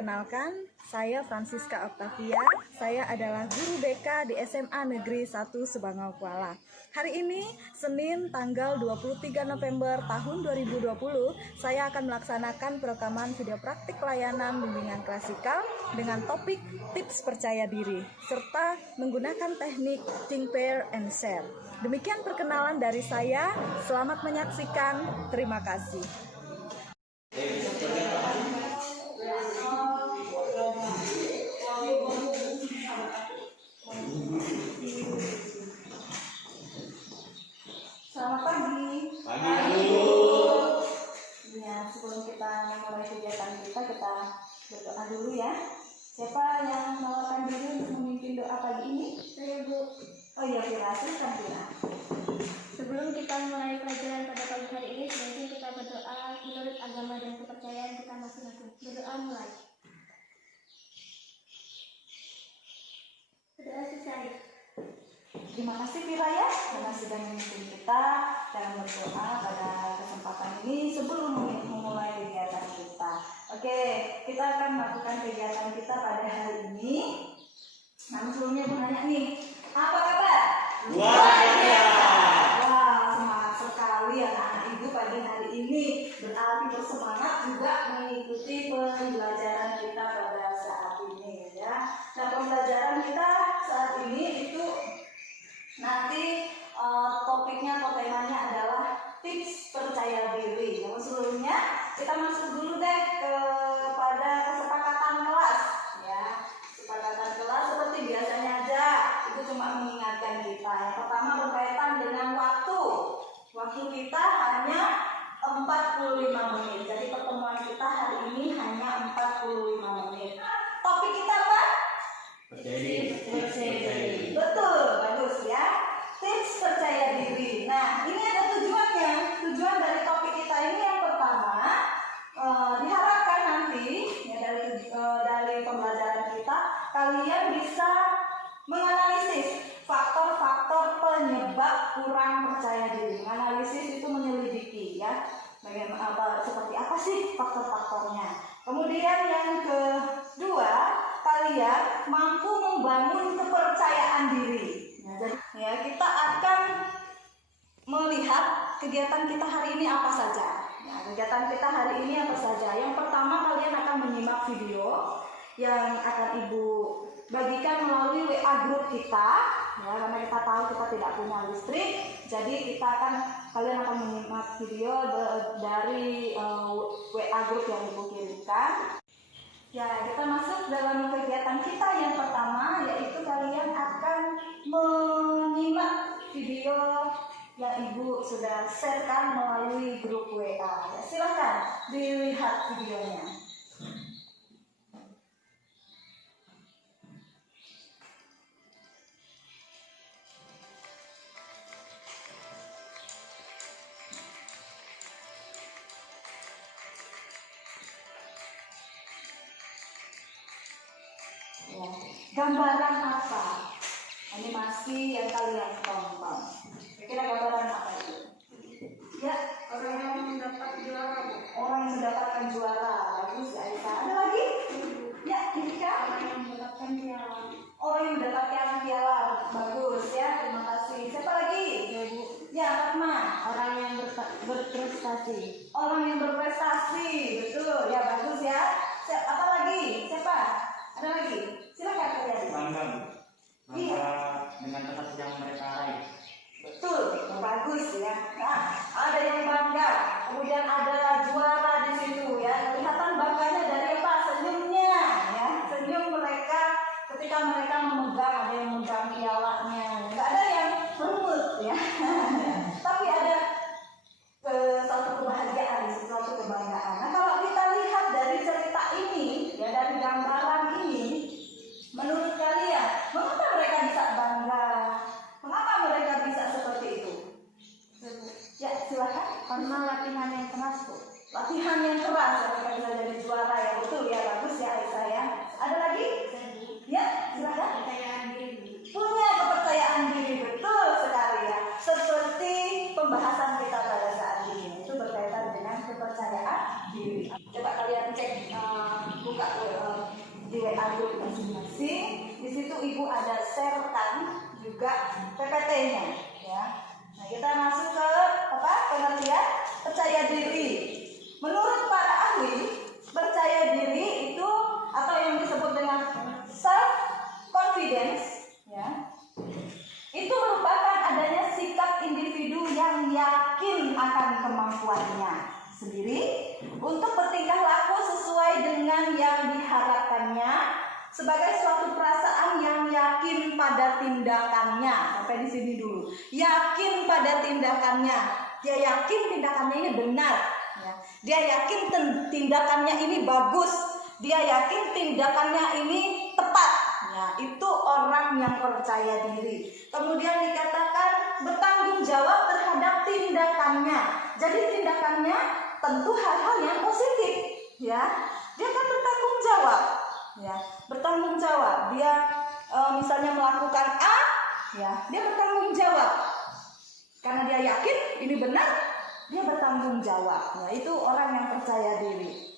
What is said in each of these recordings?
Perkenalkan, saya Francisca Octavia. Saya adalah guru BK di SMA Negeri 1 Subangau Kuala. Hari ini, Senin tanggal 23 November tahun 2020, saya akan melaksanakan perekaman video praktik layanan bimbingan klasikal dengan topik tips percaya diri, serta menggunakan teknik think, pair, and share. Demikian perkenalan dari saya. Selamat menyaksikan. Terima kasih. Selamat pagi. Pagi. Ya, sebelum kita memulai kegiatan kita berdoa dulu ya. Siapa yang menawarkan diri untuk memimpin doa pagi ini? Saya, Bu. Oh iya, Vira, silakan Vira. Sebelum kita mulai pelajaran pada pagi hari ini, sebaiknya kita berdoa menurut agama dan kepercayaan kita masing-masing. Berdoa mulai. Berdoa selesai. Terima kasih Vira ya, karena sudah memimpin kita dalam berdoa pada kesempatan ini sebelum memulai kegiatan kita. Oke, kita akan melakukan kegiatan kita pada hari ini. Namun sebelumnya mau nanya nih, apa kabar? Luar biasa. Wah, semangat sekali anak-anak ibu pada hari ini. Berarti bersemangat juga mengikuti pembelajaran kita pada saat ini ya. Nah, pembelajaran kita saat ini itu nanti topiknya atau temanya adalah tips percaya diri. Namun sebelumnya kita masuk dulu deh kepada kesepakatan kelas ya. Kesepakatan kelas seperti biasanya aja, itu cuma mengingatkan kita. Yang pertama berkaitan dengan waktu. Waktu kita hanya 45 menit. Jadi pertemuan kita hari ini hanya 45 menit. Topik kita apa? Percaya diri. Betul, bagus ya. Tips percaya diri. Nah, ini ada tujuannya. Tujuan dari topik kita ini yang pertama, diharapkan nanti ya, dari pembelajaran kita, kalian bisa menganalisis faktor-faktor penyebab kurang percaya diri. Menganalisis itu menyelidiki ya. Bagaimana seperti apa sih faktor-faktornya. Kemudian yang kedua, kalian mampu membangun kepercayaan diri. Nah, jadi ya, kita akan melihat kegiatan kita hari ini apa saja. Nah, kegiatan kita hari ini apa saja? Yang pertama, kalian akan menyimak video yang akan Ibu bagikan melalui WA grup kita. Ya, karena kita tahu kita tidak punya listrik, jadi kalian akan menyimak video dari WA grup yang Ibu kirimkan. Ya, kita masuk dalam kegiatan kita yang pertama, yaitu kalian akan menyimak video yang Ibu sudah sharekan melalui grup WA. Ya, silakan dilihat videonya. Ya, gambaran apa animasi yang kalian tonton? Kira-kira gambaran apa itu? Ya, Orang yang mendapat juara, Bu. orang yang mendapatkan juara. Bagus ya, Aisa. Ada lagi? Ya, Indika. Orang yang mendapatkan piala. Orang yang mendapatkan piala. Bagus ya, terima kasih. Siapa lagi? Ya, Bu. Ya, Fatma. Orang yang berprestasi. Orang yang berprestasi. Betul, ya bagus ya. Apa lagi? Siapa? Ada lagi? Silakan kalian. Bangga Iya. dengan prestasi yang mereka raih. Betul, bagus ya. Nah, ada yang bangga, kemudian ada juara di situ ya. Kelihatan bangganya dari apa? Senyumnya WA group masing-masing. Di situ ibu ada sharekan juga PPT-nya, ya. Nah, kita masuk ke pengertian percaya diri. Menurut para ahli, percaya diri itu atau yang disebut dengan self confidence, ya, itu merupakan adanya sikap individu yang yakin akan kemampuannya sendiri untuk bertingkah laku sesuai dengan yang diharapkannya, sebagai suatu perasaan yang yakin pada tindakannya. Sampai di sini dulu. Yakin pada tindakannya. Dia yakin tindakannya ini benar, ya. Dia yakin tindakannya ini bagus. Dia yakin tindakannya ini tepat. Ya, itu orang yang percaya diri. Kemudian dikatakan bertanggung jawab terhadap tindakannya. Jadi tindakannya tentu hal-hal yang positif, ya. Dia kan bertanggung jawab, ya. Bertanggung jawab. Dia misalnya melakukan A, ya, dia bertanggung jawab. Karena dia yakin ini benar, dia bertanggung jawab. Ya, itu orang yang percaya diri.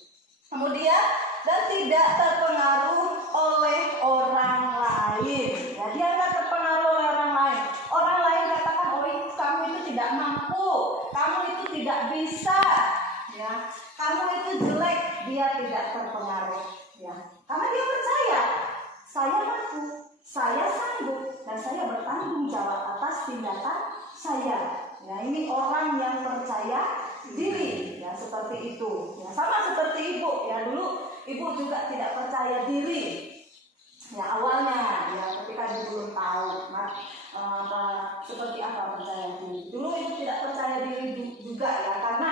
Kemudian dan tidak terpengaruh oleh orang lain. Ya, dia tidak terpengaruh oleh orang lain. Orang lain katakan, oh kamu itu tidak mampu, kamu itu tidak bisa, ya, kamu itu jelek, dia tidak terpengaruh, ya, karena dia percaya saya mampu, saya sanggup, dan saya bertanggung jawab atas tindakan saya. Ya, ini orang yang percaya diri, ya, seperti itu. Ya, sama seperti ibu, ya, dulu ibu juga tidak percaya diri. Ya, awalnya, ya, ketika ibu belum tahu seperti apa percaya diri. Dulu ibu tidak percaya diri juga, ya, karena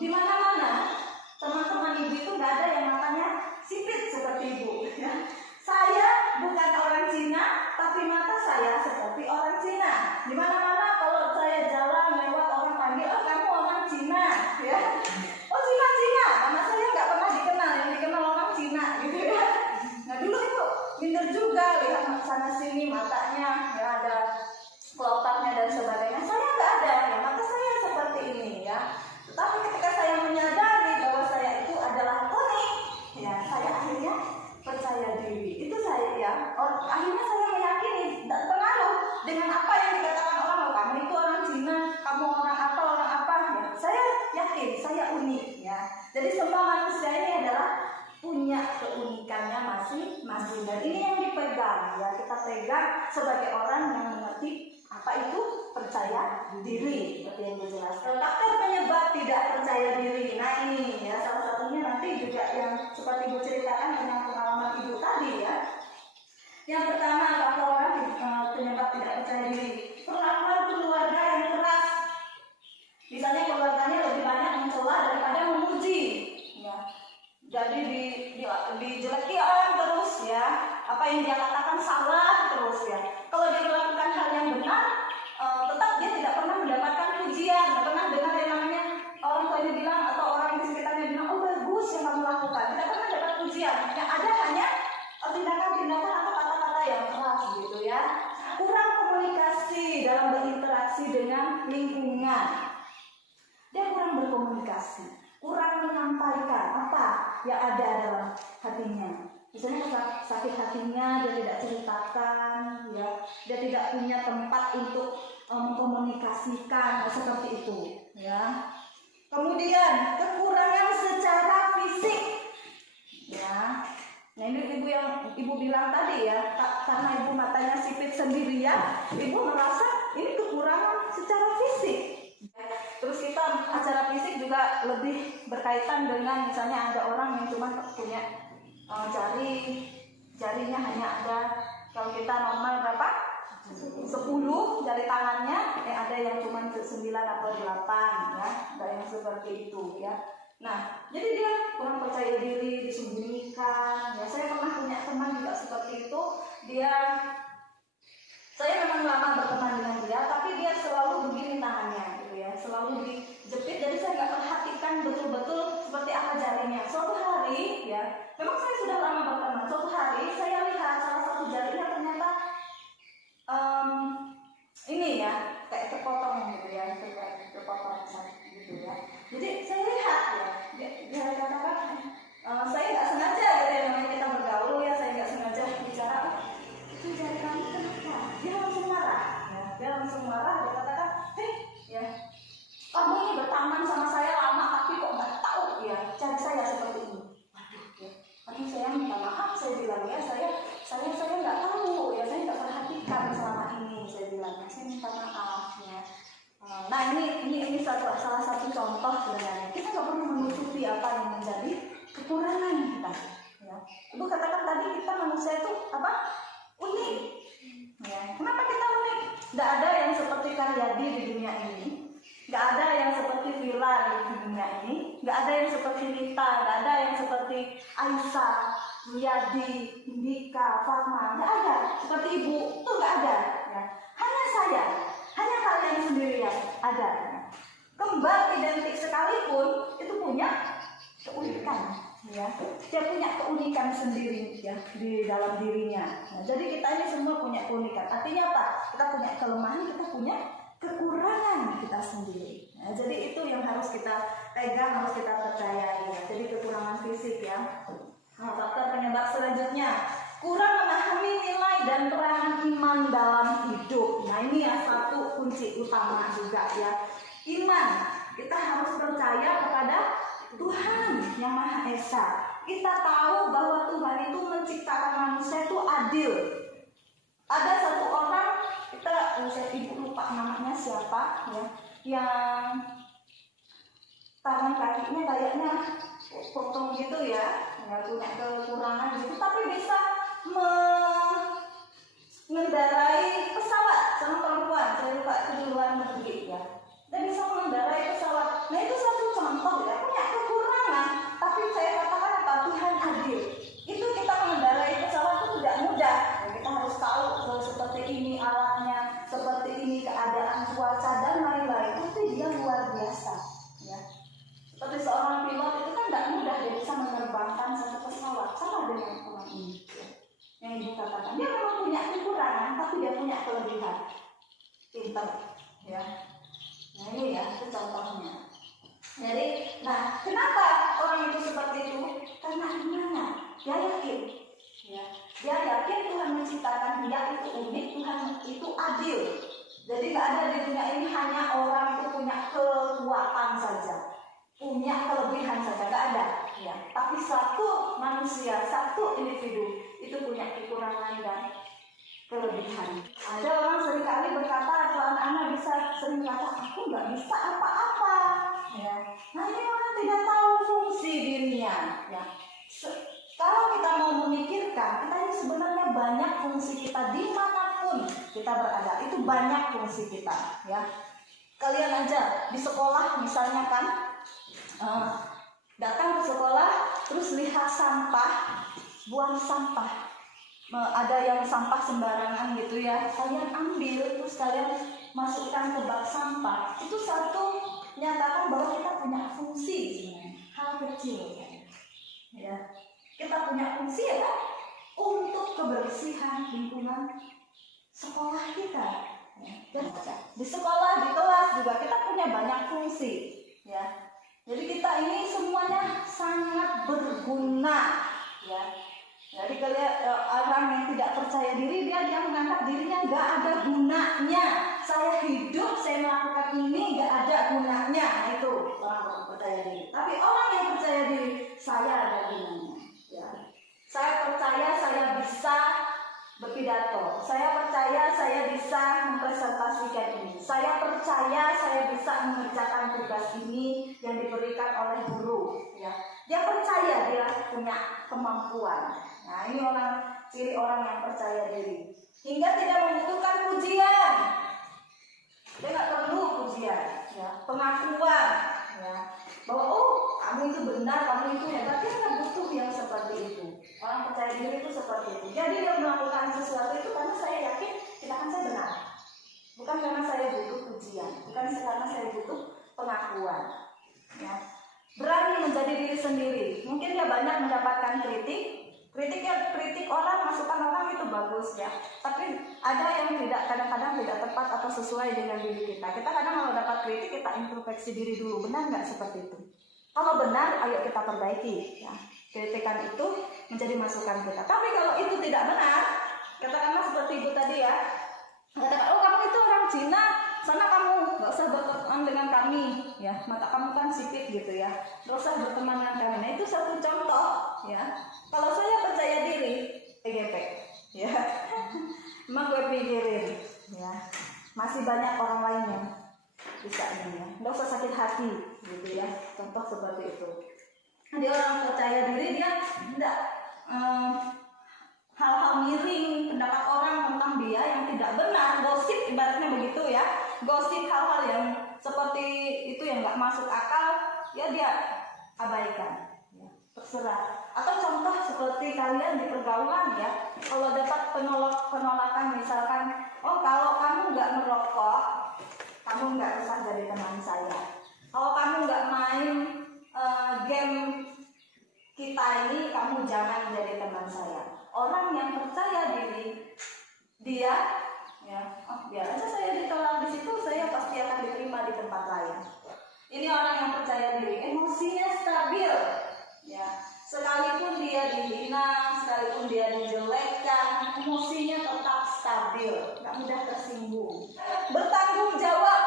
di mana-mana teman-teman ibu itu nggak ada yang namanya sipit seperti ibu. Ya. Saya bukan orang Cina, tapi mata saya seperti orang Cina. Di mana-mana kalau saya jalan lewat orang panggil, oh kamu orang Cina, ya. Oh Cina, karena saya nggak pernah dikenal, yang dikenal orang Cina, gitu ya. Nah dulu itu minder juga, lihat sana sini matanya, ya, ada kelopaknya dan sebagainya. Saya nggak ada, ya, mata saya seperti ini, ya. Tetapi ketika saya menyadari bahwa saya itu adalah unik, ya, saya akhirnya percaya diri. Itu saya, ya. Akhirnya saya meyakini dan pengaruh dengan apa yang dikatakan orang. Oh, kamu itu orang Cina, kamu orang apa, ya. Saya yakin saya unik, ya. Jadi semua manusia ini adalah punya keunikannya masing-masing, dan ini yang dipegang, ya, kita pegang sebagai orang yang mengerti apa itu percaya diri, seperti yang dijelaskan. Faktor penyebab tidak percaya diri, nah ini, ya, salah satunya nanti juga yang seperti ibu ceritakan dengan pengalaman ibu tadi, ya. Yang pertama, faktor orang penyebab tidak percaya diri, perlakuan keluarga yang keras. Misalnya keluarganya lebih banyak mencela daripada memuji, ya. Jadi dijeleki orang terus, ya. Apa yang dia katakan salah terus, ya. Kalau dia melakukan hal yang benar, tetap dia tidak pernah mendapatkan pujian, tidak pernah dengar yang namanya orang tuanya bilang atau orang di sekitarnya bilang, oh bagus yang kamu lakukan. Tidak pernah dapat pujian. Yang ada hanya tindakan-tindakan atau kata-kata yang keras, gitu, ya. Kurang komunikasi dalam berinteraksi dengan lingkungan. Dia kurang berkomunikasi, kurang menyampaikan apa yang ada dalam hatinya. Misalnya sakit hatinya dia tidak ceritakan, ya, dia tidak punya tempat untuk mengkomunikasikan, seperti itu, ya. Kemudian kekurangan secara fisik, ya. Nah ini ibu bilang tadi, ya, karena ibu matanya sipit sendirian, ibu merasa ini kekurangan secara fisik. Terus kita acara fisik juga lebih berkaitan dengan misalnya ada orang yang cuma punya jarinya hanya ada, kalau kita normal berapa? 10 jari tangannya, ada yang cuma 9 atau 8, ya, ada yang seperti itu, ya. Nah, jadi dia kurang percaya diri, disembunyikan, ya. Saya pernah punya teman juga seperti itu, saya memang lama berteman dengan dia, tapi dia selalu begini tangannya, gitu, ya, selalu dijepit, jadi saya nggak perhatikan betul-betul seperti apa jarinya. Suatu hari, ya, memang saya sudah lama berteman. Suatu hari saya lihat salah satu jarinya ternyata ini, ya, kayak terpotong, gitu, ya, kayak terpotong, gitu, ya. Jadi saya lihat, ya, dia katakan saya nggak sengaja, gitu, ya, namanya kita saya bilang ya, saya nggak tahu ya, saya nggak perhatikan selama ini, saya bilang, saya minta maaf ya. Nah ini salah satu contoh sebenarnya. Kita nggak perlu menutupi apa yang menjadi kekurangan kita. Ya. Ibu katakan tadi kita manusia itu apa? Unik. Ya. Kenapa kita unik? Nggak ada yang seperti Karyadi di dunia ini. Nggak ada yang seperti Vira di dunia ini. Nggak ada yang seperti Rita. Nggak ada yang seperti Aisyah, Yadi, Indika, Fatma. Nggak ada. Seperti ibu itu nggak ada. Ya. Hanya saya. Hanya kalian sendiri yang ada. Kembar identik sekalipun itu punya keunikan, ya. Dia punya keunikan sendiri ya di dalam dirinya. Nah, jadi kita ini semua punya keunikan. Artinya apa? Kita punya kelemahan, kita punya kekurangan kita sendiri. Nah, jadi itu yang harus kita pegang, harus kita percayai. Ya. Jadi kekurangan fisik ya. Nah, faktor penyebab selanjutnya, kurang memahami nilai dan peranan iman dalam hidup. Nah ini ya satu kunci utama juga ya. Iman, kita harus percaya kepada Tuhan yang Maha Esa. Kita tahu bahwa Tuhan itu menciptakan manusia itu adil. Ada satu orang, saya ibu lupa namanya siapa ya, yang tangan kakinya kayaknya potong gitu ya, nggak punya kekurangan gitu, tapi bisa mengendarai pesawat sama perempuan, saya lupa itu di luar negeri ya. Dan bisa mengendarai pesawat. Nah itu satu contoh ya, punya kekurangan, tapi saya katakan apa? Tuhan adil. Itu kita mengendarai pesawat itu tidak mudah. Ya, kita harus tahu seperti ini alatnya, seperti ini keadaan cuaca dan lain-lain. Tapi dia luar biasa. Ya. Seperti seorang pilot itu kan tidak mudah dia bisa menerbangkan satu pesawat, sama dengan orang ini. Yang ibu katakan, dia memang punya kekurangan, tapi dia punya kelebihan. Pintar, ya. Nah ini ya, itu contohnya. Jadi, nah kenapa orang itu seperti itu? Karena imannya, dia yakin. Ya. Dia yakin Tuhan menciptakan dia itu unik, Tuhan itu adil. Jadi nggak ada di dunia ini hanya orang itu punya kekuatan saja, punya kelebihan saja, nggak ada. Ya. Tapi satu manusia, satu individu itu punya kekurangan dan kelebihan. Ada orang seringkali berkata, atau anak-anak bisa sering kata, aku nggak bisa apa-apa. Ya. Nah ini orang tidak tahu fungsi dirinya. Ya. Kalau kita mau memikirkan, kita ini sebenarnya banyak fungsi kita dimanapun kita berada. Itu banyak fungsi kita. Ya. Kalian aja di sekolah misalnya kan, datang ke sekolah, terus lihat sampah, buang sampah. Ada yang sampah sembarangan gitu ya, kalian ambil terus kalian masukkan ke bak sampah. Itu satu menyatakan bahwa kita punya fungsi sebenarnya, hal kecil ya. Kita punya fungsi ya untuk kebersihan lingkungan sekolah kita ya. Dan di sekolah, di kelas juga kita punya banyak fungsi ya. Jadi kita ini semuanya sangat berguna ya. Jadi kalian orang yang tidak percaya diri, dia menganggap dirinya nggak ada gunanya. Saya hidup, saya melakukan ini nggak ada gunanya. Nah, itu orang percaya diri. Tapi orang yang percaya diri, saya ada gunanya. Ya. Saya percaya saya bisa berpidato. Saya percaya saya bisa mempresentasikan ini. Saya percaya saya bisa mengerjakan tugas ini yang diberikan oleh guru. Ya. Dia percaya dia punya kemampuan. Nah ini ciri orang yang percaya diri. Hingga tidak membutuhkan pujian. Dia nggak perlu pujian, ya. Pengakuan, ya. Bahwa kamu itu benar, kamu itu hebat. Dia nggak butuh yang seperti itu. Orang percaya diri itu seperti itu. Jadi dia melakukan sesuatu itu karena saya yakin tindakan saya benar. Bukan karena saya butuh pujian, bukan karena saya butuh pengakuan. Ya. Berani menjadi diri sendiri. Mungkin dia banyak mendapatkan kritik orang, masukan orang itu bagus ya. Tapi ada yang kadang-kadang tidak tepat atau sesuai dengan diri kita. Kita kadang kalau dapat kritik kita introspeksi diri dulu, benar nggak seperti itu? Kalau benar, ayo kita perbaiki. Ya. Kritikan itu menjadi masukan kita. Tapi kalau itu tidak benar, katakanlah seperti ibu tadi ya, katakan, kamu itu orang Cina, sana kamu nggak usah berteman dengan kami, ya mata kamu kan sipit gitu ya, nggak usah berteman dengan kami. Nah itu satu contoh ya. Kalau saya percaya diri, masih banyak orang lain yang bisa ini ya. Nggak usah sakit hati gitu ya. Contoh seperti itu. Dia orang percaya diri, dia tidak hal-hal miring pendapat orang tentang dia yang tidak benar, gosip ibaratnya begitu ya, gosip hal-hal yang seperti itu yang nggak masuk akal ya dia abaikan ya, terserah. Atau contoh seperti kalian di pergaulan ya, kalau dapat penolakan misalkan, oh kalau kamu nggak merokok kamu nggak usah jadi teman saya, kalau kamu nggak main game kita ini kamu jangan jadi teman saya. Orang yang percaya diri dia ya, oh biar aja saya ditolak di situ, saya pasti akan diterima di tempat lain. Ini orang yang percaya diri, emosinya stabil ya, sekalipun dia dihina, sekalipun dia dijelekkan, emosinya tetap stabil, nggak mudah tersinggung, bertanggung jawab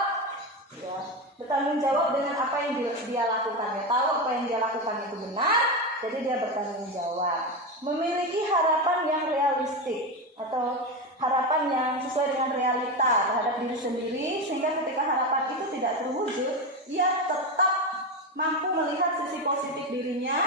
ya, bertanggung jawab dengan apa yang dia lakukan ya, tahu apa yang dia lakukan itu benar, jadi dia bertanggung jawab. Memiliki harapan yang realistik atau harapan yang sesuai dengan realita terhadap diri sendiri, sehingga ketika harapan itu tidak terwujud, ia tetap mampu melihat sisi positif dirinya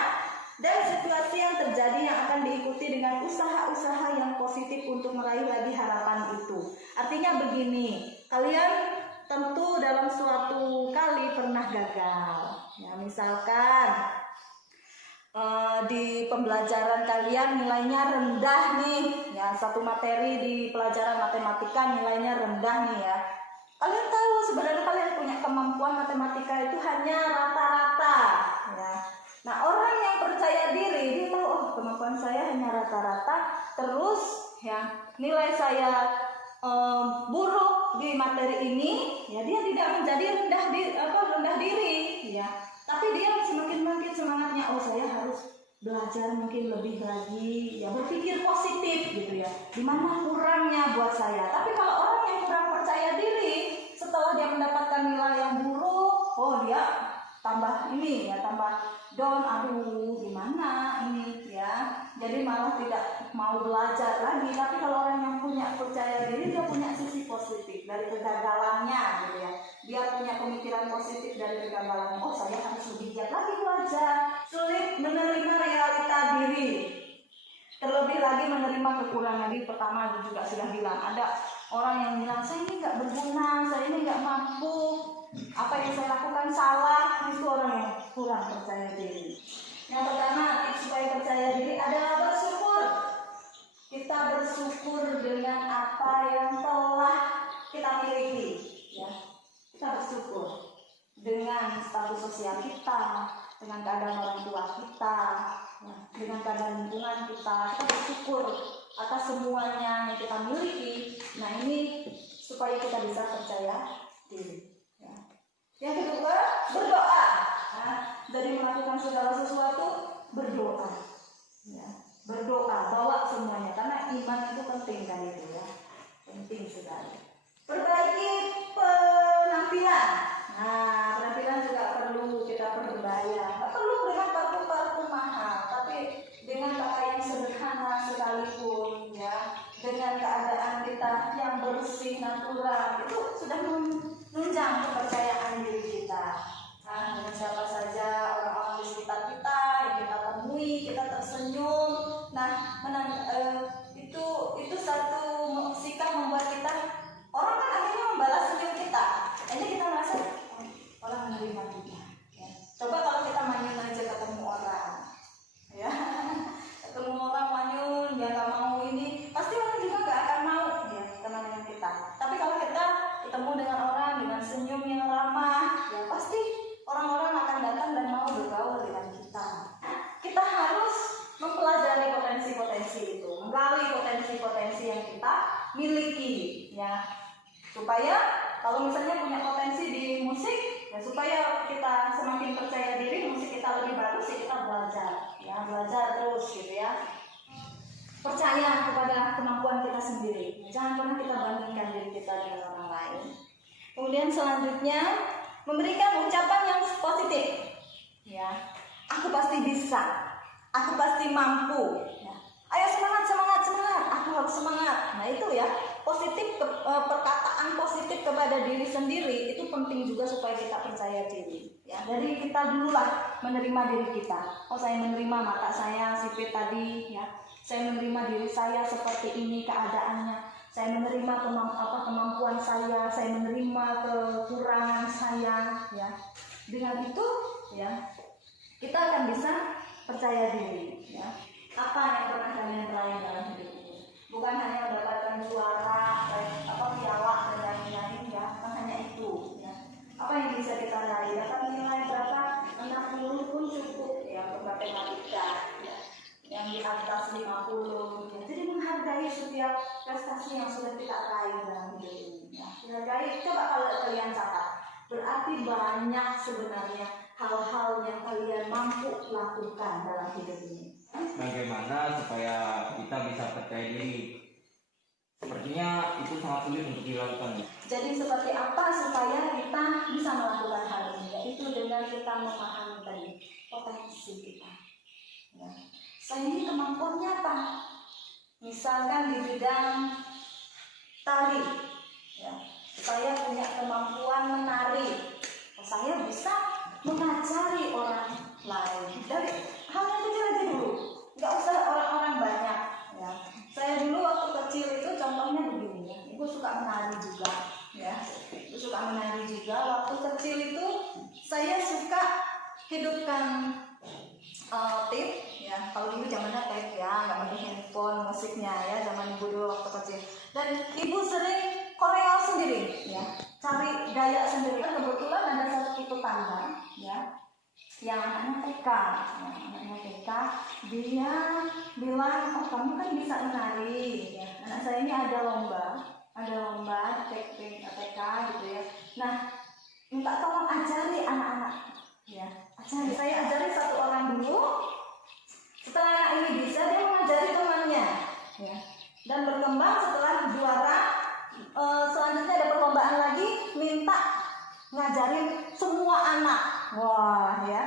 dan situasi yang terjadi yang akan diikuti dengan usaha-usaha yang positif untuk meraih lagi harapan itu. Artinya begini, kalian tentu dalam suatu kali pernah gagal ya, misalkan di pembelajaran kalian nilainya rendah nih ya, satu materi di pelajaran matematika nilainya rendah nih ya. Kalian tahu sebenarnya kalian punya kemampuan matematika itu hanya rata-rata ya. Nah orang yang percaya diri dia tahu, oh kemampuan saya hanya rata-rata, terus ya nilai saya buruk di materi ini ya, dia tidak menjadi rendah diri ya. Tapi dia semakin semangatnya, oh saya harus belajar mungkin lebih lagi ya, berpikir positif gitu ya, dimana kurangnya buat saya. Tapi kalau orang yang kurang percaya diri, setelah dia mendapatkan nilai yang buruk, oh dia tambah ini ya, tambah down, aduh gimana ini ya, jadi malah tidak mau belajar lagi. Tapi kalau orang yang punya percaya diri, dia punya sisi positif dari kegagalannya gitu ya, dia punya pemikiran positif dari kegagalannya, oh saya harus lebih giat lagi belajar. Sulit menerima realita diri, terlebih lagi menerima kekurangan diri. Pertama juga sudah bilang, ada orang yang bilang saya ini nggak berguna, saya ini nggak mampu, apa yang saya lakukan salah. Itu orang yang kurang percaya diri. Yang pertama tips supaya percaya diri adalah bersyukur. Kita bersyukur dengan apa yang telah kita miliki ya. Kita bersyukur dengan status sosial kita, dengan keadaan orang tua kita ya, dengan keadaan lingkungan kita. Kita bersyukur atas semuanya yang kita miliki. Nah ini supaya kita bisa percaya diri ya. Yang kedua, berdoa. Nah, dari melakukan segala sesuatu, berdoa ya. Berdoa, bawa semuanya, karena iman itu penting kan itu ya, penting sekali. Perbaiki penampilan. Nah, penampilan juga perlu kita perbaiki. Tidak perlu dengan parfum mahal, tapi dengan pakaian sederhana sekalipun ya, dengan keadaan kita yang bersih, natural, itu sudah menunjang kepercayaan diri kita. Nah, dengan siapa saja orang-orang di sekitar kita yang kita temui, kita tersenyum. Nah, itu satu sikap membuat kita, orang kan akhirnya membalas senyum kita. Akhirnya kita merasa orang menerima kita. Ya. Coba kalau kita manyun aja ketemu orang, ya, ketemu orang manyun, dia nggak mau ini, pasti orang juga nggak akan mau ya kenal dengan kita. Tapi kalau kita ketemu dengan orang dengan senyum yang ramah, ya pasti orang-orang akan datang dan mau bergaul dengan kita. Kita harus mempelajari potensi-potensi itu, menggali potensi-potensi yang kita miliki, ya, supaya kalau misalnya punya potensi di musik, ya supaya kita semakin percaya diri, musik kita lebih bagus, ya kita belajar terus gitu ya. Percaya kepada kemampuan kita sendiri, jangan pernah kita bandingkan diri kita dengan orang lain. Kemudian selanjutnya, memberikan ucapan yang positif, ya. Aku pasti bisa, aku pasti mampu. Ya. Ayo semangat, aku harus semangat. Nah itu ya, positif perkataan positif kepada diri sendiri itu penting juga supaya kita percaya diri. Ya, dari kita dululah menerima diri kita. Oh, saya menerima mata saya sipit tadi, ya. Saya menerima diri saya seperti ini keadaannya. Saya menerima kemampuan saya menerima kekurangan saya, ya. Dengan itu, ya, kita akan bisa percaya diri, ya. Apa yang pernah kalian raih dalam hidup ini? Bukan hanya mendapatkan juara, piala dan lain-lain, ya. Bukan hanya itu, ya. Apa yang bisa kita raih? Dapat nilai berapa? 60 pun cukup, ya, untuk matematika, ya. Yang di atas 50, ya. Jadi menghargai setiap prestasi yang sudah kita raih dalam hidup ini, ya. Menghargai, coba kalau kalian catat, berarti banyak sebenarnya hal-hal yang kalian mampu lakukan dalam hidup ini. Bagaimana supaya kita bisa percaya diri? Sepertinya itu sangat sulit untuk dilakukan. Jadi seperti apa supaya kita bisa melakukan hal ini? Yaitu dengan kita memahami tadi potensi kita. Ya. Saya ini kemampuannya apa? Misalkan di bidang tari, ya. Saya punya kemampuan menari. Saya bisa mengajari orang lain. Dari hal yang kecil aja dulu, nggak usah orang-orang banyak, ya. Saya dulu waktu kecil itu contohnya begini, ya. Ibu suka menari juga, ya. Ibu suka menari juga. Waktu kecil itu saya suka hidupkan tape, ya. Kalau dulu zamannya tape, ya, nggak pakai handphone musiknya, ya. Zaman ibu dulu waktu kecil. Dan ibu sering koreo sendiri, ya. Cari gaya sendiri. Kebetulan ada satu tetangga, ya, yang anaknya TK, ya, anaknya TK, dia bilang, oh kamu kan bisa menari, ya. Anak saya ini ada lomba TK gitu, ya. Nah, minta tolong ajari anak-anak, ya. Saya ajari satu orang dulu. Setelah anak ini bisa, dia mengajari temannya, ya. Dan berkembang setelah juara. Selanjutnya ada perlombaan lagi, minta ngajarin semua anak. Wah, ya.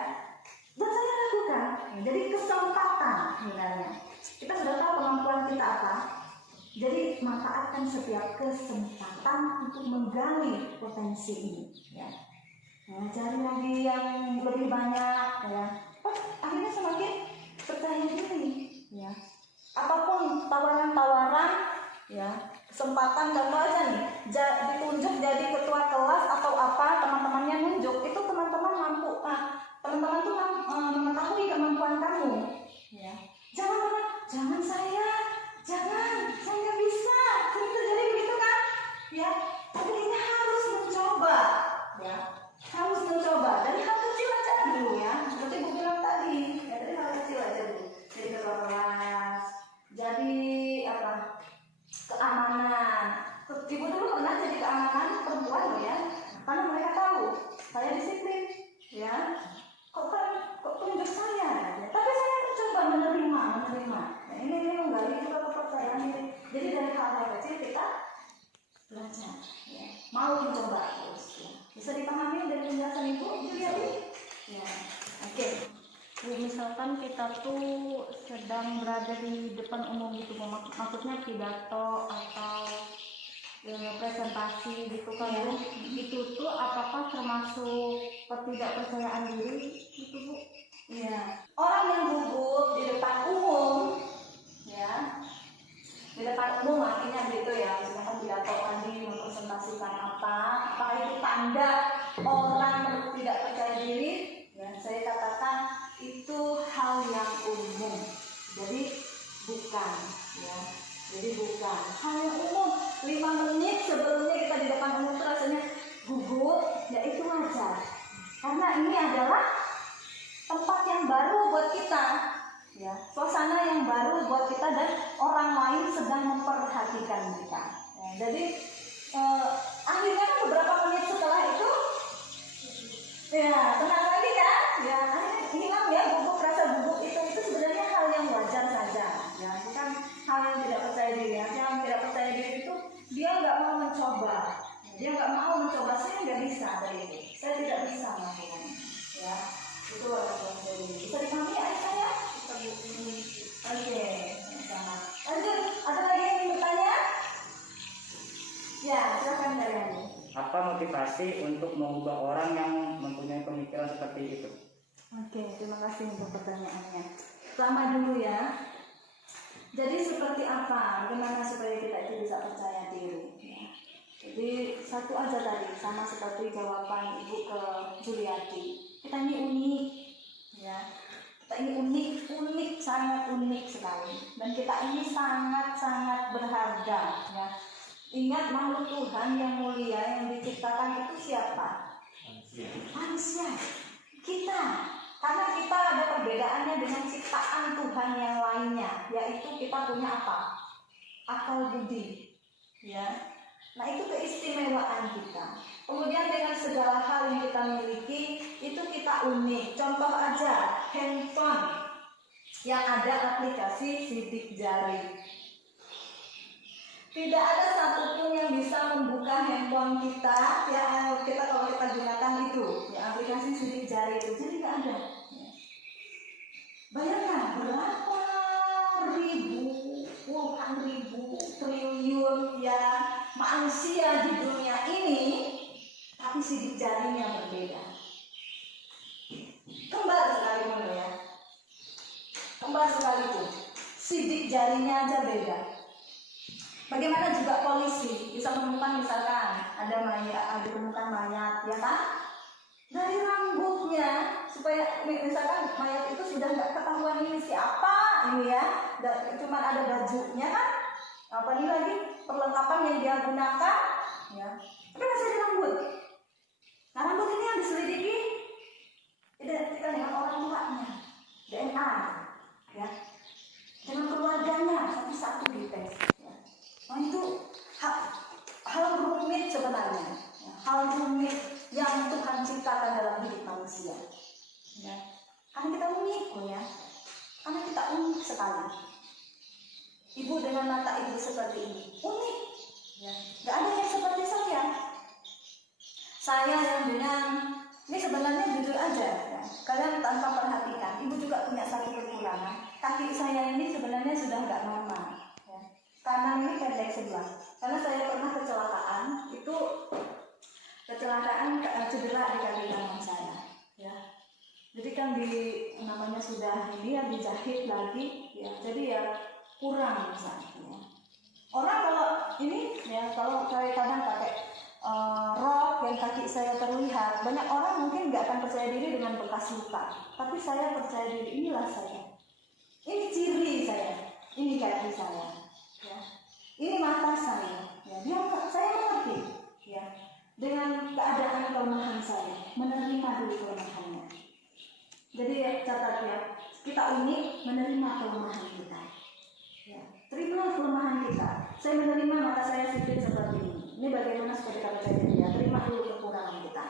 Dan saya lakukan. Jadi kesempatan sebenarnya. Kita sudah tahu kemampuan kita apa. Jadi manfaatkan setiap kesempatan untuk menggali potensi ini, ya. Cari lagi yang lebih banyak, ya. Akhirnya semakin percaya diri, ya. Apapun tawaran-tawaran, ya, kesempatan, contoh aja nih, ditunjuk jadi ketua kelas atau apa, teman-temannya nunjuk, itu teman-teman mampu, teman-teman tuh mengetahui kemampuan kamu, ya. Jangan saya nggak bisa, sering terjadi begitu kan, ya. Tapi ini harus mencoba, ya, harus mencoba dari hal kecil aja dulu, ya. Seperti ibu bilang tadi, ya, dari hal kecil aja dulu, jadi ketua kelas, jadi apa? Keamanan. Ibu dulu pernah jadi keamanan perempuan loh, ya, karena mereka tahu saya disiplin, ya. Kok tunjuk saya, ya. Tapi saya mencoba menerima. Nah, ini menggali juga kepercayaan diri. Jadi dari hal-hal kecil kita belajar, ya. Mau mencoba terus, ya. Bisa dipahami dari penjelasan ibu lihat, ya. Oke. Misalkan kita tuh sedang berada di depan umum gitu, maksudnya pidato atau presentasi gitu kan, ya. Itu tuh apakah termasuk ketidakpercayaan diri gitu, Bu? Iya. Orang yang gugup di depan umum, ya, di depan umum artinya gitu, ya. Misalkan pidato tadi mempresentasikan apa, apakah itu tanda orang tidak percaya diri? Ya, saya katakan itu hal yang umum, jadi bukan, ya. Jadi bukan hal yang umum. 5 menit sebelumnya kita di depan umum itu rasanya gugup, ya itu wajar. Karena ini adalah tempat yang baru buat kita, ya. Suasana yang baru buat kita dan orang lain sedang memperhatikan kita. Ya, jadi akhirnya kan beberapa menit setelah itu, ya, tenang lagi kan, ya, hilang, ya, rasa gugup itu sebenarnya hal yang wajar saja, ya, bukan hal yang tidak percaya diri. Yang tidak percaya diri itu dia nggak mau mencoba, saya nggak bisa dari ini, saya tidak bisa melakukan, ya, itu bisa dipahami ya saya. Oke, sama. Lanjut, ada lagi yang ingin bertanya? motivasi untuk mengubah orang yang mempunyai pemikiran seperti itu? Oke, terima kasih untuk pertanyaannya. Pertama dulu ya. Jadi seperti apa? Bagaimana supaya kita itu bisa percaya diri? Ya. Jadi satu aja tadi, sama seperti jawaban Ibu ke Juliati. Kita ini unik, ya. Kita ini unik, sangat unik sekali. Dan kita ini sangat berharga, ya. Ingat makhluk Tuhan yang mulia yang diciptakan itu siapa? Manusia. Kita. Karena kita ada perbedaannya dengan ciptaan Tuhan yang lainnya, yaitu kita punya apa? Akal budi, ya. Nah itu keistimewaan kita. Kemudian dengan segala hal yang kita miliki, itu kita unik. Contoh aja, handphone yang ada aplikasi sidik jari. Tidak ada satupun yang bisa membuka handphone kita, ya kita kalau kita gunakan itu, ya aplikasi sidik jari itu, jadi nggak ada. Bayangkan berapa puluhan ribu triliun ya manusia di dunia ini, tapi sidik jarinya berbeda. Kembar sekali ya, kembar sekali itu, sidik jarinya aja beda. Bagaimana juga polisi bisa menemukan misalkan ada mayat, ditemukan mayat, ya kan? Dari rambutnya, supaya misalkan mayat itu sudah nggak ketahuan ini siapa ini ya, cuma ada bajunya kan? Apa ini lagi perlengkapan yang dia gunakan, ya? Tapi masih ada rambut. Nah rambut ini yang diselidiki identikkan dengan orang tuanya, DNA, ya, dengan keluarganya satu-satu dites. Nah itu hal rumit sebenarnya, ya, hal rumit yang Tuhan ciptakan dalam hidup manusia. Ya. Karena kita unik, ya, karena kita unik sekali. Ibu dengan mata ibu seperti ini, unik. Ya. Gak ada yang seperti saya. Saya yang dengan ini sebenarnya jujur aja, ya. Kalian tanpa perhatikan, ibu juga punya satu kekurangan. Kaki saya ini sebenarnya sudah nggak normal. Kanan ini pendek sebelah. Karena saya pernah kecelakaan, itu kecelakaan cedera di kaki kanan saya, ya. Jadi kan namanya sudah ini ya dijahit lagi, ya. Jadi ya kurang misalnya. Orang kalau ini ya kalau saya kadang pakai rok yang kaki saya terlihat, banyak orang mungkin nggak akan percaya diri dengan bekas luka. Tapi saya percaya diri, inilah saya. Ini ciri saya, ini kaki saya. Ya. Ini mata saya, ya. Saya mengerti, ya, dengan keadaan kelemahan saya, menerima dulu kelemahannya. Jadi ya, catat ya, kita unik menerima kelemahan kita, ya. Terima kelemahan kita. Saya menerima mata saya sipit seperti ini. Ini bagaimana supaya kita percaya diri, ya. Terima dulu kekurangan kita.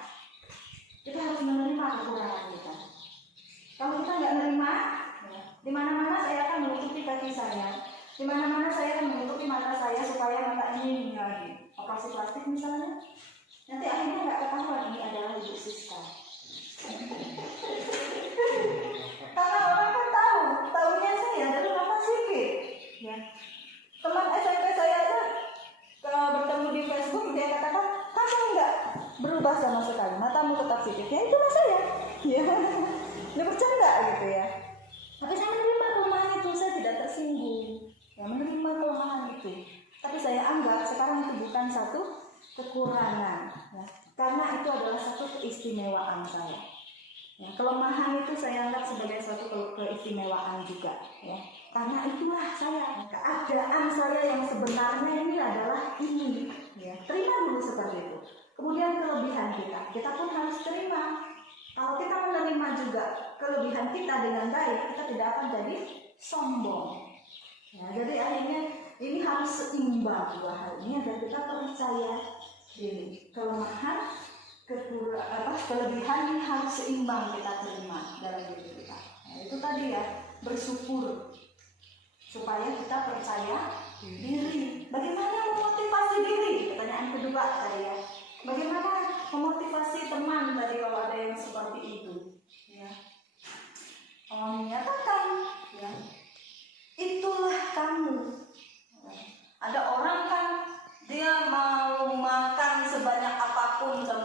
Kita harus menerima kekurangan kita. Kalau kita nggak menerima, ya, di mana-mana saya akan menutupi kaki saya. Di mana-mana saya akan menutupi mata saya supaya mata ini lagi operasi plastik misalnya. Nanti akhirnya nggak ketahuan ini adalah Ibu Siska. Karena orang kan tahunya saya dari mata sipit. Ya. Teman SMP saya aja bertemu di Facebook, dia katakan kamu nggak berubah sama sekali, matamu tetap sipit. Ya itulah saya. Ya, dia bercanda gitu ya. Tapi saya menerima kelemahan itu, saya tidak tersinggung. Ya, menerima kelemahan itu, tapi saya anggap sekarang itu bukan satu kekurangan, ya, karena itu adalah satu keistimewaan saya. Ya, kelemahan itu saya anggap sebagai suatu keistimewaan juga, ya, karena itulah saya, keadaan saya yang sebenarnya ini adalah ini, ya. Terima dulu seperti itu. Kemudian kelebihan kita pun harus terima. Kalau kita menerima juga kelebihan kita dengan baik, kita tidak akan jadi sombong. Ya, jadi akhirnya ini harus seimbang dua hal ini agar kita percaya diri. Kelemahan, kelebihan ini harus seimbang kita terima dalam diri kita. Nah, itu tadi ya, bersyukur supaya kita percaya diri. Bagaimana memotivasi diri? Pertanyaan kedua tadi ya. Bagaimana memotivasi teman tadi kalau ada yang seperti itu? Ya. Menyatakan, ya. Itulah kamu. Ada orang kan dia mau makan sebanyak apapun sama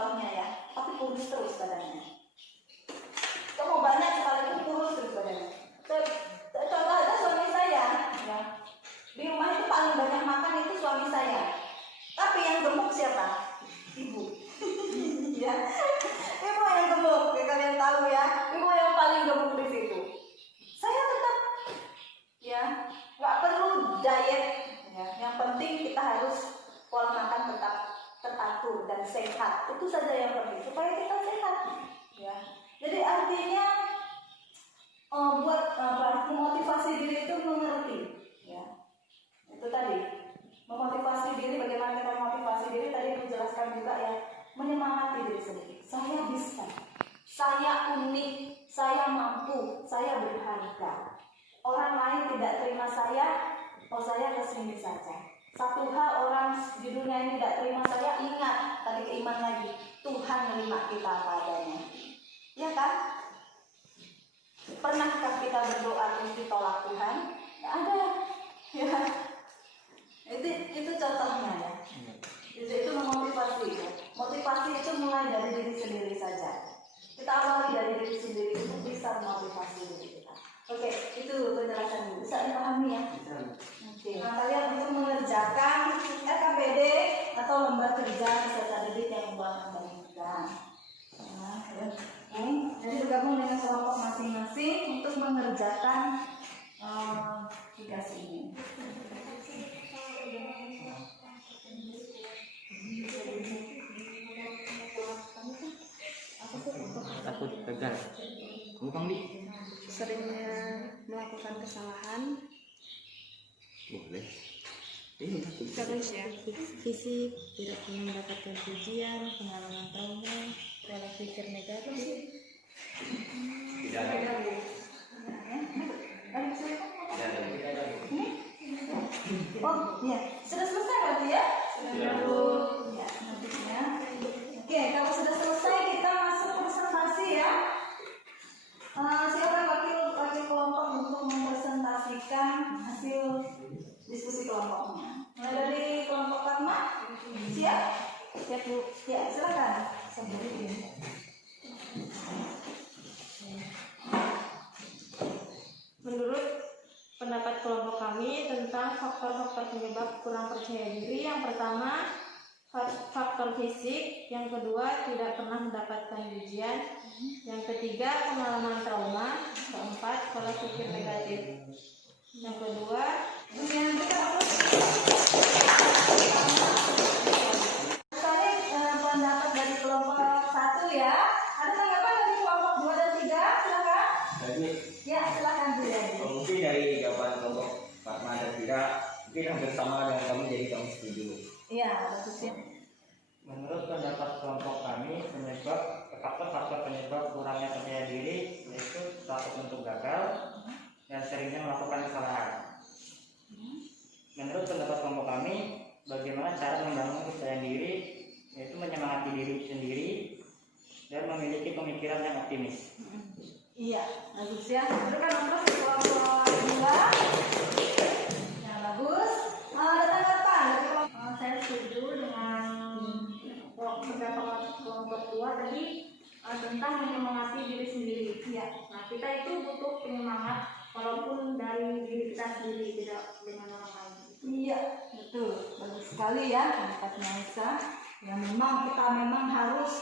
gemuk siapa? Ibu. Ya, ibu yang gemuk, ya, kalian tahu ya, ibu yang paling gemuk di situ. Saya tetap, ya, nggak perlu diet, ya. Yang penting kita harus pola makan tetap teratur dan sehat. Itu saja yang penting supaya kita sehat, ya. Jadi artinya buat memotivasi diri itu mengerti, ya. Itu tadi memotivasi diri. Bagaimana kita memotivasi diri tadi dijelaskan juga ya, menyemangati diri sendiri. Saya bisa, saya unik, saya mampu, saya berharga. Orang lain tidak terima saya, oh saya kesini saja. Satu hal orang di dunia ini tidak terima saya, ingat tadi keiman lagi, Tuhan menerima kita apa adanya. Ya kan? Pernahkah kita berdoa terus ditolak Tuhan? Nggak ada. Ya. Itu contohnya ya. Itu memotivasi ya. Motivasi itu mulai dari diri sendiri saja. Kita awali dari diri sendiri untuk bisa memotivasi diri kita. Oke, itu penjelasan bisa dipahami ya. Oke. Nah, kalian untuk mengerjakan RKPD atau lembar kerja peserta didik yang membuat pendidikan. Nah, jadi bergabung dengan kelompok masing-masing untuk mengerjakan tugas ini. Takut gagal. Bukan di. Seringnya melakukan kesalahan, Boleh. terus ya fisik, tidak pernah mendapatkan pujian, pengalaman trauma, pola pikir negatif. Tidak ada. Oh iya, sudah selesai berarti ya? Sudah. Ya, nantinya. Oke, kalau sudah selesai kita masuk presentasi ya. Siapa wakil kelompok untuk mempresentasikan hasil diskusi kelompoknya? Mulai dari kelompok Fatma, siap? Siap Bu. Ya, silakan. Menurut pendapat kelompok kami tentang faktor-faktor penyebab kurang percaya diri, yang pertama faktor fisik, yang kedua tidak pernah mendapatkan ujian, yang ketiga pengalaman trauma, keempat pola pikir negatif, yang kedua pendapat dari kelompok 1 ya. Ada tanggapan dari kelompok 2 dan 3? Silakan. Ya, silakan Bu. Mungkin dari jawaban kelompok Fatma dan Tira mungkin hampir sama dengan kami, jadi kami setuju. Iya, bagus ya. Menurut pendapat kelompok kami, faktor penyebab kurangnya percaya diri yaitu takut untuk gagal dan seringnya melakukan kesalahan. Menurut pendapat kelompok kami, bagaimana cara membangun kepercayaan diri yaitu menyemangati diri sendiri dan memiliki pemikiran yang optimis. Iya, bagus ya. Berikan nomor kelompok 2. Ya, bagus. Ada tanggapan dari kelompok? saya setuju dengan pendapat kelompok 2 tadi tentang menyemangati diri sendiri. Iya. Nah, kita itu butuh penyemangat walaupun dari diri kita sendiri, tidak dengan orang lain. Iya, betul. Bagus sekali ya pendapatnya Aisyah. Ya memang kita harus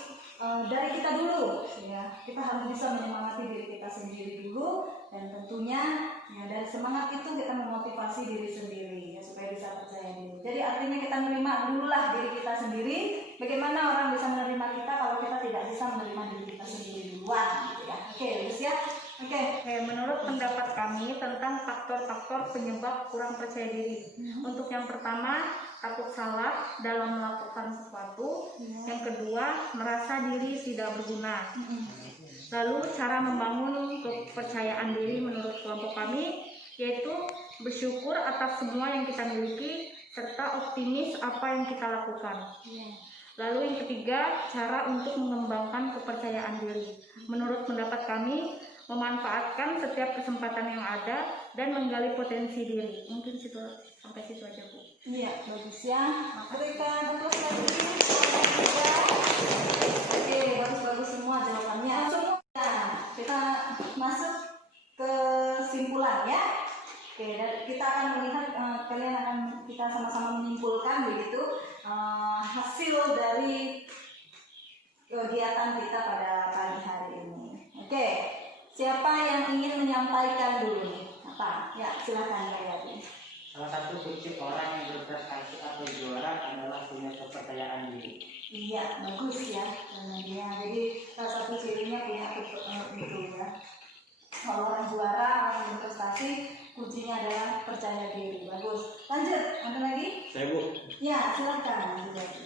dari kita dulu ya. Kita harus bisa menyemangati diri kita sendiri dulu, dan tentunya ya dari semangat itu kita memotivasi diri sendiri ya supaya bisa percaya diri. Jadi artinya kita menerima dululah diri kita sendiri. Bagaimana orang bisa menerima kita kalau kita tidak bisa menerima diri kita sendiri duluan gitu ya. Oke, bagus ya. Oke. Menurut pendapat kami tentang faktor-faktor penyebab kurang percaya diri. Untuk yang pertama, takut salah dalam melakukan sesuatu. Yang kedua, merasa diri tidak berguna. Lalu cara membangun kepercayaan diri menurut kelompok kami yaitu bersyukur atas semua yang kita miliki serta optimis apa yang kita lakukan. Lalu yang ketiga, cara untuk mengembangkan kepercayaan diri. Menurut pendapat kami, memanfaatkan setiap kesempatan yang ada dan menggali potensi diri. Mungkin sampai situ aja Bu. Iya, bagus ya. Berikan terus lagi. Oke, bagus-bagus semua jawabannya. Semua. Nah, kita masuk ke kesimpulan ya. Oke, dan kita akan melihat kita sama-sama menyimpulkan begitu hasil dari kegiatan kita pada pagi hari ini. Oke, siapa yang ingin menyampaikan dulu nih? Apa? Ya, silakan Kak Yati. Salah satu kunci orang yang berprestasi atau juara adalah punya kepercayaan diri. Iya, bagus ya. Karena dia jadi salah satu cirinya punya itu ya. Kalau orang juara, orang yang berprestasi, kuncinya adalah percaya diri. Bagus. Lanjut, ada lagi? Saya Bu, Ya, silakan. Bu Yati.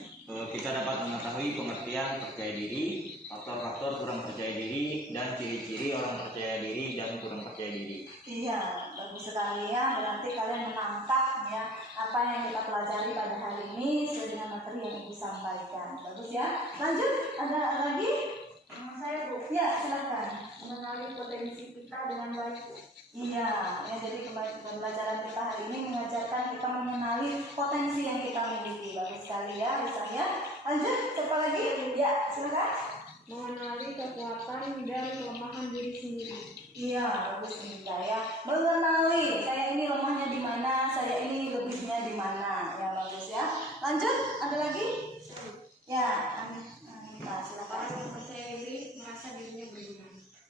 kita dapat mengetahui pengertian percaya diri, faktor-faktor kurang percaya diri, dan ciri-ciri orang percaya diri dan kurang percaya diri. Iya, bagus sekali ya. Berarti kalian menangkap ya apa yang kita pelajari pada hari ini sesuai dengan materi yang Ibu sampaikan. Bagus ya. Lanjut, ada lagi? Saya Bu, Ya, silakan. mengenali potensi kita dengan baik. Iya, ya jadi pembelajaran kita hari ini mengajarkan kita mengenali potensi yang kita miliki. Bagus sekali ya, bisa ya. Lanjut, siapa lagi? Ya, silakan. Mengenali kekuatan dan kelemahan diri sendiri. Iya, bagus nih ya. Mengenali saya ini lemahnya di mana, saya ini lebihnya di mana. Ya, bagus ya. Lanjut, ada lagi? Ya, Anita, silakan. Orang yang percaya diri merasa dirinya berguna.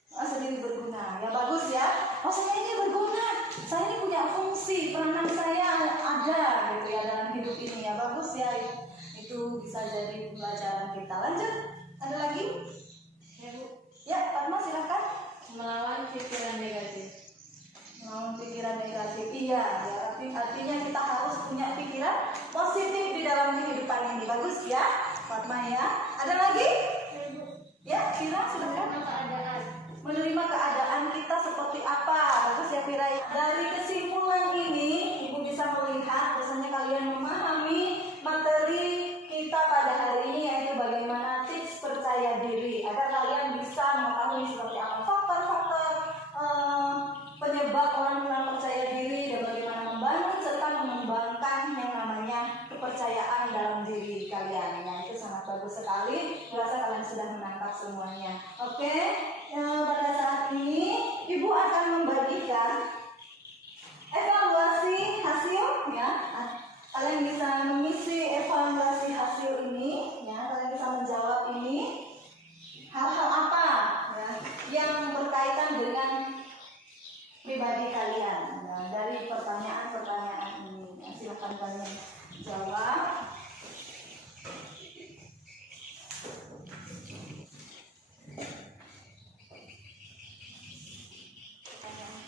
Oh, sendiri berguna. Ya, bagus ya. Oh, saya ini berguna. Saya ini punya fungsi, peranan saya ada gitu ya dalam hidup ini ya. Bagus ya. Itu bisa jadi pembelajaran kita. Lanjut, ada lagi? Ya Bu, Ya, Fatma silakan. melawan pikiran negatif. Mau pikiran negatif, iya ya, artinya kita harus punya pikiran positif di dalam kehidupan ini. Bagus ya, Fatma ya. Ada lagi? Ya, Fira silakan. Keadaan. Menerima keadaan kita seperti apa. Bagus ya Fira. Dari kesimpulan ini Ibu bisa melihat biasanya kalian memahami materi kita pada hari ini, yaitu bagaimana tips percaya diri agar kalian bisa mengetahui seperti apa faktor-faktor penyebab orang kurang percaya diri dan bagaimana membangun serta mengembangkan yang namanya kepercayaan dalam diri kalian. Nah, itu sangat bagus sekali. Rasa kalian sudah menangkap semuanya. Oke, pada saat ini Ibu akan membagikan evaluasi hasil ya. Kalian bisa mengisi evaluasi hasil ini ya. Kalian bisa menjawab ini hal-hal apa ya yang berkaitan dengan pribadi kalian. Nah, dari pertanyaan-pertanyaan ini ya, silakan kalian jawab.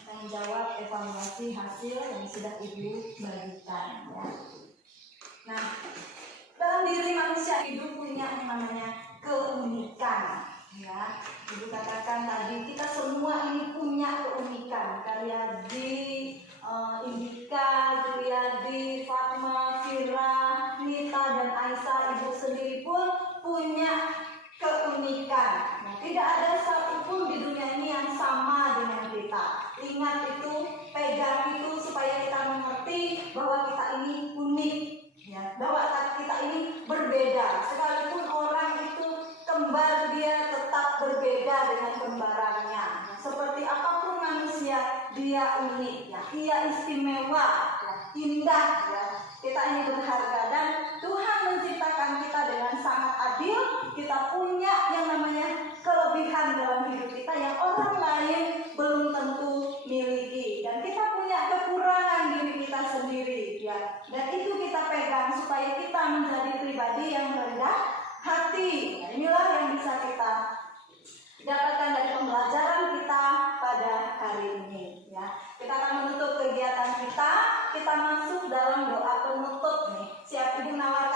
Kalian jawab evaluasi hasil yang sudah Ibu bagikan ya. Nah, dalam diri manusia hidup punya yang namanya keunikan ya. Ibu katakan tadi kita semua ini punya keunikan. Karyadi, Indika, Juliadi, Fatma, Fira, Nita dan Aisyah, Ibu sendiri pun punya keunikan. Nah, tidak ada satupun di dunia ini yang sama dengan kita. Ingat itu, pegang itu supaya kita mengerti bahwa kita ini unik ya, bahwa kita ini berbeda. Sekalipun orang itu kembar, dia tetap berbeda dengan kembarannya. Seperti apapun manusia, dia unik ya, dia istimewa ya, indah ya. Kita ini berharga dan Tuhan menciptakan kita dengan sangat adil. Kita punya yang namanya kelebihan dalam hidup kita yang orang lain belum tentu miliki, dan kita punya kekurangan diri kita sendiri ya. Dan itu kita pegang supaya kita menjadi pribadi yang rendah hati. Nah, inilah yang bisa kita dapatkan dari pembelajaran kita pada hari ini ya. Kita akan menutup kegiatan kita. Kita masuk dalam doa penutup nih. Siap Ibu nawar